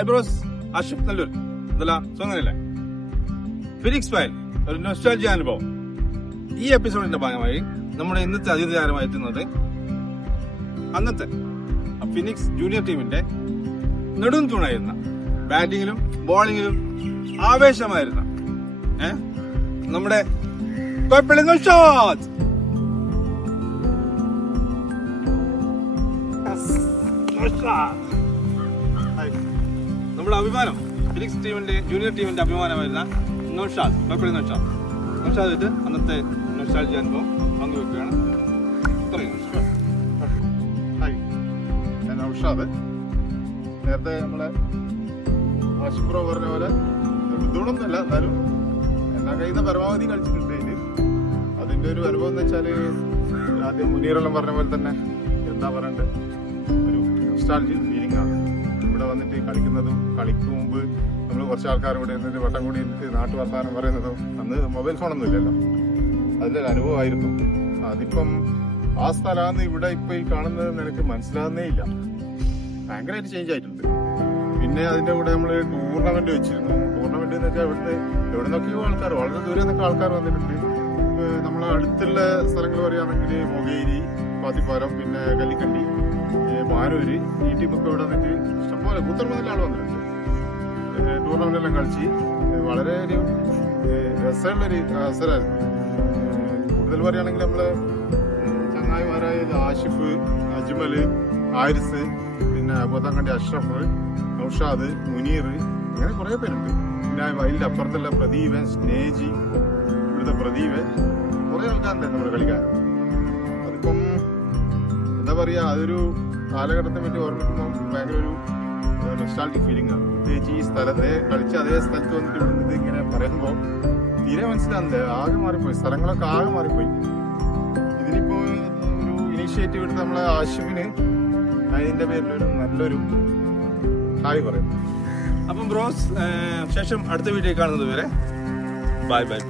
Eyebrows Ashif Nallur ഇതല്ല സ്വന്തമല്ലേ phoenix file ഒരു nostalgia അനുഭവം. ഈ എപ്പിസോഡിന്റെ ഭാഗമായി നമ്മുടെ ഇന്നത്തെ അതിഥി താരമായി എത്തുന്നത് അന്നത്തെ ഫിനിക്സ് ജൂനിയർ ടീമിന്റെ നെടും തൂണായിരുന്ന ബാറ്റിങ്ങിലും ബോളിങ്ങിലും ആവേശമായിരുന്ന നമ്മുടെ നമ്മുടെ അഭിമാനം ഫിനിക്സ് ടീമിന്റെ ജൂനിയർ ടീമിന്റെ അഭിമാനമായിരുന്ന നൗഷാദ് നൗഷാദ് അന്നത്തെ നൊസ്റ്റാൾജിയ അനുഭവം പങ്കുവെക്കുകയാണ്. ഞാൻ നൗഷാദ്. നേരത്തെ നമ്മളെ ആഷിഫ് ബ്രോ പറഞ്ഞ പോലെ ബുദ്ധിമുട്ടൊന്നുമല്ല, എന്നാലും എന്നാ കഴിയുന്ന പരമാവധി കളിച്ചിട്ടുണ്ട്. അതിന്റെ ഒരു അനുഭവം എന്ന് വെച്ചാൽ ആദ്യം മുനീറെല്ലാം പറഞ്ഞ പോലെ തന്നെ എന്താ പറയണ്ടത്, ഒരു നൊസ്റ്റാൾജിക് ഫീലിംഗ് ആണ്. ഇവിടെ വന്നിട്ട് കളിക്കുന്നതും കളിക്ക് മുമ്പ് നമ്മൾ കുറച്ച് ആൾക്കാരും കൂടി ഇരുന്നിട്ട് വട്ടം കൂടി ഇരുന്നിട്ട് നാട്ടു വർത്താനം പറയുന്നതും, അന്ന് മൊബൈൽ ഫോണൊന്നും ഇല്ലല്ലോ, അതിൻ്റെ ഒരു അനുഭവമായിരുന്നു. അതിപ്പം ആ സ്ഥലമാണ് ഇവിടെ ഇപ്പൊ ഈ കാണുന്നത് എനിക്ക് മനസ്സിലാകുന്നേ ഇല്ല. ഭയങ്കരമായിട്ട് ചേഞ്ച് ആയിട്ടുണ്ട്. പിന്നെ അതിന്റെ കൂടെ നമ്മൾ ടൂർണമെന്റ് വെച്ചിരുന്നു. ടൂർണമെന്റ് എന്ന് വെച്ചാൽ ഇവിടുത്തെ എവിടെ നിന്നൊക്കെയോ ആൾക്കാർ, വളരെ ദൂരെ നിന്നൊക്കെ ആൾക്കാർ വന്നിട്ടുണ്ട്. നമ്മളെ അടുത്തുള്ള സ്ഥലങ്ങൾ പറയുകയാണെങ്കിൽ മൊകേരി, പാത്തിപ്പാലം, പിന്നെ കല്ലിക്കണ്ടി, മാനൂര്, ഈ ടീമൊക്കെ ഇവിടെ വന്നിട്ട് ഇഷ്ടംപോലെ 130 ആൾ വന്നിട്ടുണ്ട്. ടൂർണമെന്റ് എല്ലാം കളിച്ച് വളരെ ഒരു രസമുള്ളൊരു അവസരമായിരുന്നു. കൂടുതൽ പറയുകയാണെങ്കിൽ നമ്മള് ചങ്ങായിമാരായ ആഷിഫ്, അജ്മൽ, ആരിസ്, പിന്നെ അബോധങ്കണ്ടി അഷ്റഫ്, നൗഷാദ്, മുനീർ, അങ്ങനെ കുറെ പേരുണ്ട്. പിന്നെ അതിന്റെ അപ്പുറത്തുള്ള പ്രദീപൻ, സ്നേജി, ഇവിടുത്തെ പ്രദീപൻ, കുറെ ആൾക്കാരുണ്ട് നമ്മൾ കളിക്കാൻ. അതിപ്പം എന്താ പറയാ, അതൊരു കാലഘട്ടത്തെ പറ്റി ഓർമ്മിക്കുമ്പോൾ ഭയങ്കര ഒരു നൊസ്റ്റാൾജിക് ഫീലിംഗ് ആണ്. പ്രത്യേകിച്ച് ഈ സ്ഥലത്തെ കളിച്ച് അതേ സ്ഥലത്ത് വന്നിട്ട് ഇവിടുന്ന് ഇങ്ങനെ പറയുമ്പോൾ തീരെ മനസ്സിലാകുന്നത് ആകെ മാറിപ്പോയി, സ്ഥലങ്ങളൊക്കെ ആകെ മാറിപ്പോയി. ഇതിനിപ്പോ ഒരു ഇനീഷ്യേറ്റീവ് എടുത്ത് നമ്മളെ ആഷിഫിന് അതിന്റെ പേരിലൊരു നല്ലൊരു ഹായ് പറയും. അപ്പം ബ്രോസ് ശേഷം അടുത്ത വീഡിയോ കാണുന്നത് വരെ ബൈ ബൈ.